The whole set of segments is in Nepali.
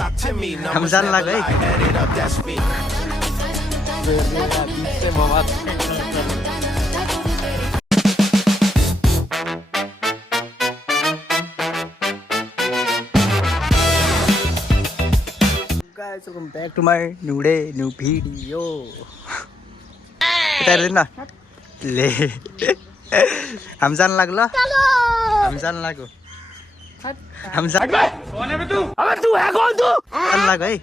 talk to me. हम Numbers जान never लगे lie. Add it up, that's me. Guys, welcome back to my new day, new video. Kita हेर्दैन ले हम जान लाग्लो हम जान लाग्यो हम जान कौन है बे तू अबे तू है कौन तू जान लाग है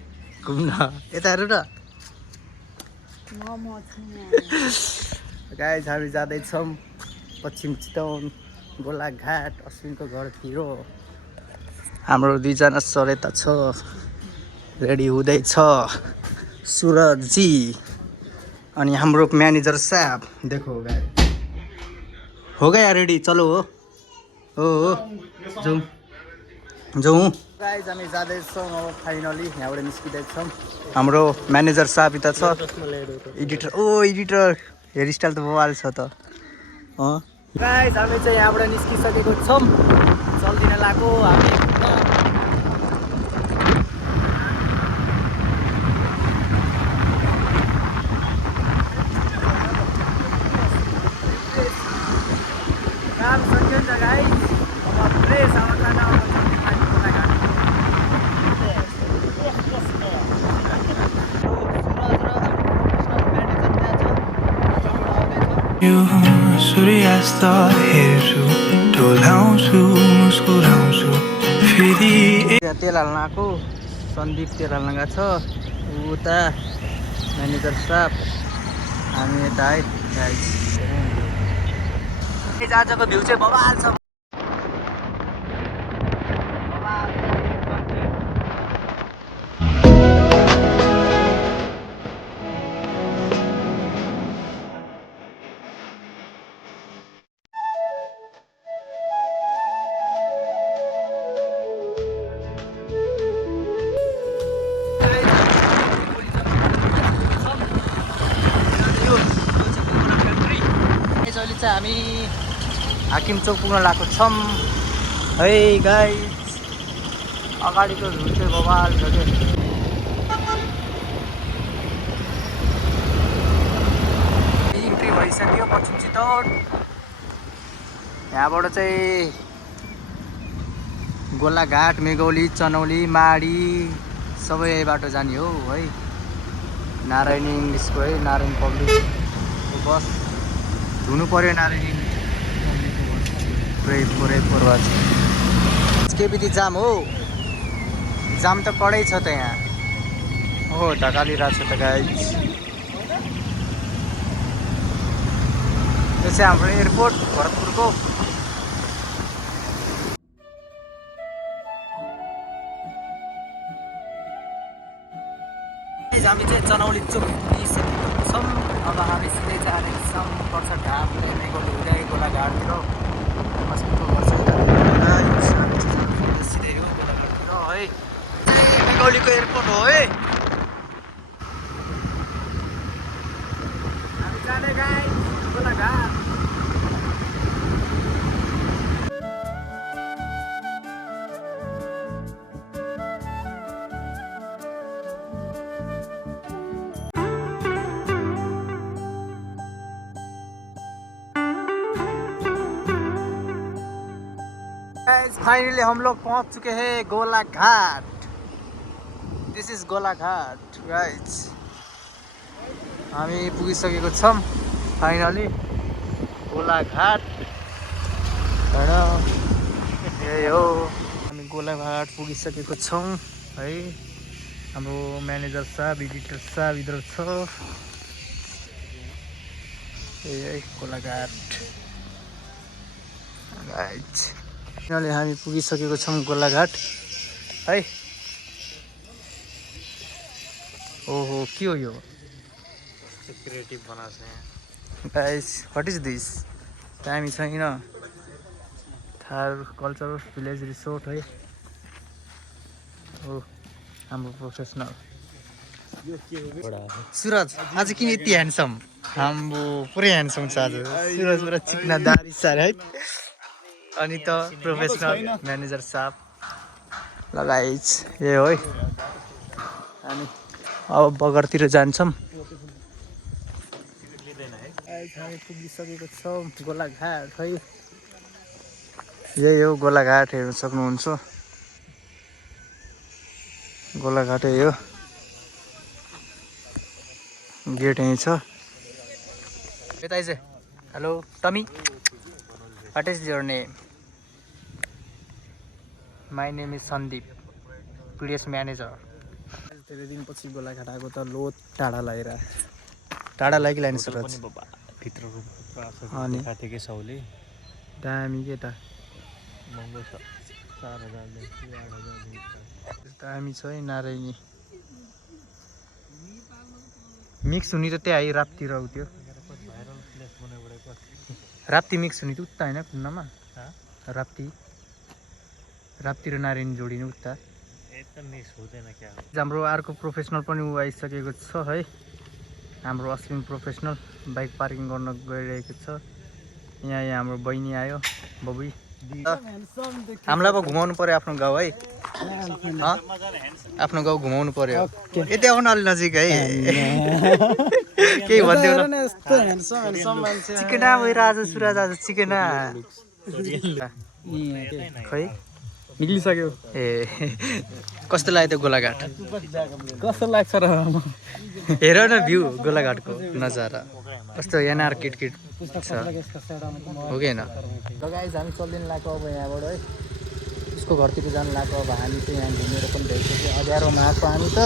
घुम्न यता हेर्नु न गाइस हामी जाँदै छौं पश्चिम चितवन गोलाघाट अश्विनको घरतिर हाम्रो दुईजना सर यता छ रेडी हुँदैछ सुरज जी अनि हाम्रो मैनेजर साहब देखो गाइस हो गया रेडी चलो हो जाउँ जाउँ गाइस हामी जाँदै छौं अब फाइनली यहाँबाट निस्किँदै छौं हाम्रो म्यानेजर साहब यता छ एडिटर ओ एडिटर हेयर स्टाइल त बवाल छ त गाइस हामी चाहिँ यहाँबाट निस्किसकेको छौं चल्दिन लाग्यो हामी काम सकियो नि त गाइस अब फ्रेस हावा खान आउनु सूर्यास्त हेर्छु डोलाउँछु मुस्कुराउँछु फेरि तेल हाल्न आएको सन्दीप तेल हाल्न गएको छ उता म्यानेजर साहब हामी यता है गाइस आजको भ्यू चाहिँ बवाल छ अहिले चाहिँ हामी हाकिम चौक पुग्न लागेको छौँ है गाइस अगाडिको भ्यू चाहिँ बवाल छ के इन्ट्री भइसक्यो पश्चिम चितवन यहाँबाट चाहिँ गोलाघाट मेघौली चनौली माडी सबै यही बाटो जाने हो है नारायणी इङ्ग्लिसको है नारायण पब्लिकको बस धुनु पर्यो नारायणी पुरै पूर्वज केबिटी जाम हो जाम त कडै छ त यहाँ हो ढकालिरहेको छ त गाइस यो चाहिँ हाम्रो एयरपोर्ट भरतपुरको हामी चाहिँ चनौली चोक पुगिसकेको छौँ अब हामी सिधै जाँदैछौँ पर्छ घामले मेघौली हुँदै गोलाघाटतिर हस्पिटल पर्छ सिधै हो गोलाघाटतिर है मेघौलीको एयरपोर्ट हो है हामी जाने गाइस गोलाघाट फाइनली हम लोग पहुंच चुके हैं Golaghat this is Golaghat guys हामी पुगिसकेको छौं फाइनली गोलाघाट यही हो हामी गोलाघाट पुगिसकेको छौं है हाम्रो म्यानेजर साहब एडिटर साहब इधर छ यही गोलाघाट गाइस फाइनली हामी पुगिसकेको छौं गोलाघाट है ओहो के हो यो क्रिएटिभ बनाएको छ गाइस व्हाट इज दिस दामी छैन थार कल्चरल भिलेज रिसोर्ट है हो हाम्रो प्रोफेसनल सुरज आज किन यति ह्यान्डसम हाम्रो पुरै ह्यान्डसम छ आज सुरज पुरा चिकना दारी सार है अनि त प्रोफेसनल म्यानेजर साहब लगाइछ ए हो अनि अब बगरतिर जान्छौँ। हामी पुगिसकेको छौँ गोलाघाट है। यही हो गोलाघाट, हेर्न सक्नुहुन्छ। गोलाघाट हो, गेट यहीँ छ। यतै चाहिँ हेलो टमी, what is your name? My name is Sandeep, PDS manager. धेरै दिनपछि गोलाघाट आएको त लोत टाढा लागेर। टाढा लागिलाने सुरज अनि काटेकै सौले दामी के त महँगो छ 4000 देखि 8000 दामी छ है नारायणी। मिक्स हुने त त्यहाँ है राप्ती र त्यो भाइरल प्लेस बनाइबडेको राप्ती मिक्स हुने त उता होइन कुन्नमा राप्ती र नारायणी जोडिने उता एकदम मिक्स हुँदैन क्या। हाम्रो अर्को प्रोफेसनल पनि ऊ आइसकेको छ है। हाम्रो अश्विन प्रोफेसनल बाइक पार्किङ गर्न गइरहेको छ। यहाँ हाम्रो बहिनी आयो बबुई। हामीलाई अब घुमाउनु पर्यो आफ्नो गाउँ है। आफ्नो गाउँ घुमाउनु पर्यो। यति आउन अलि नजिक है। केही भनिदिउ न। चिकना भएर आज सुराज आज चिकना खै निक्लिसक्यो। ए कस्तो लाग्यो त्यो गोलाघाट? कस्तो लाग्छ र? हेर न भ्यू गोलाघाटको नजारा कस्तो एनआर किटकिट छ हो कि होइन? गाइस हामी चल्दिन लाग्यो अब यहाँबाट है। उसको घरतिर जानु लाग्यो। अब हामी चाहिँ यहाँ घुमेर पनि भइसक्यो। अँध्यारोमा आएको हामी त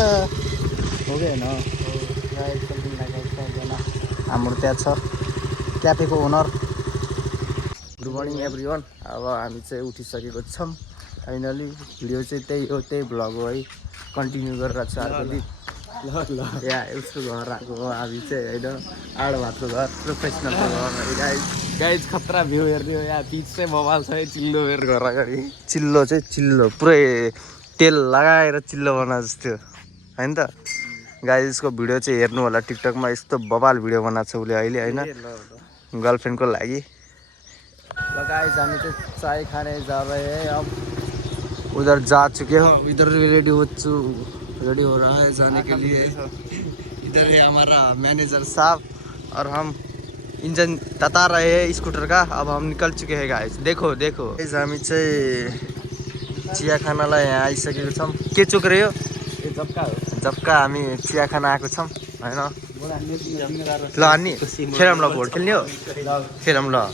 हो कि होइन? गाइस चल्दिन लाग्यो सबजना। हाम्रो त्यहाँ छ क्याफेको owner. Good morning everyone. अब हामी चाहिँ उठिसकेको छौँ फाइनली। भिडियो चाहिँ त्यही हो, त्यही भ्लग हो है। कन्टिन्यू गरेर छ अर्को दिन। यहाँ उसको घर आएको हो हामी चाहिँ होइन। आड भातको घर प्रोफेसनलको घर गाइज खतरा भ्यू हेर्ने हो। यहाँ पिच चाहिँ बवाल छ है। चिल्लो हेर घर अगाडि। चिल्लो चाहिँ चिल्लो पुरै तेल लगाएर चिल्लो बना जस्तो होइन त। गाइजको भिडियो चाहिँ हेर्नु होला टिकटकमा। यस्तो बवाल भिडियो बनाएको छ उसले अहिले होइन गर्लफ्रेन्डको लागि। ल गाइज हामी चाहिँ चाय खाने जा रहे हैं अब। उधर जा चुके हो, इधर रेडी हो रहा है जाने के लिए। इधर है हमारा मैनेजर साहब और हम इंजन तता रहे हैं स्कूटर का। अब हम निकल चुके हैं गाइस। देखो गाइस हामी चाहिँ चिया खानालाई यहाँ आइसकेको छौँ। के चुक रह्यो? जबका हामी चिया खाना आएको छौँ होइन। ल हान्ने खेलौँ ल, बोर्ड खेल्ने हो खेलौँ ल।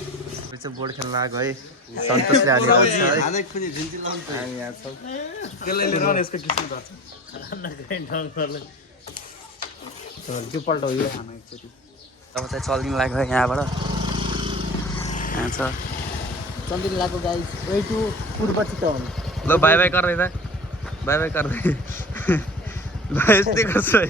चाहिँ बोर्ड खेल्न आएको है। सन्तोषले हानेको छ है। हामी यहाँ छौँ। त्यो पल्टाउ यो खाना एकचोटि। अब चाहिँ चल्दिन लाग्यो यहाँबाट। यहाँ छ चल्दिन लाग्यो गाइस। वे टु पूर्व चितवन। ल बाई बाई गर्दै त बाई बाई गर्दै ल यस्तै गर्छ है।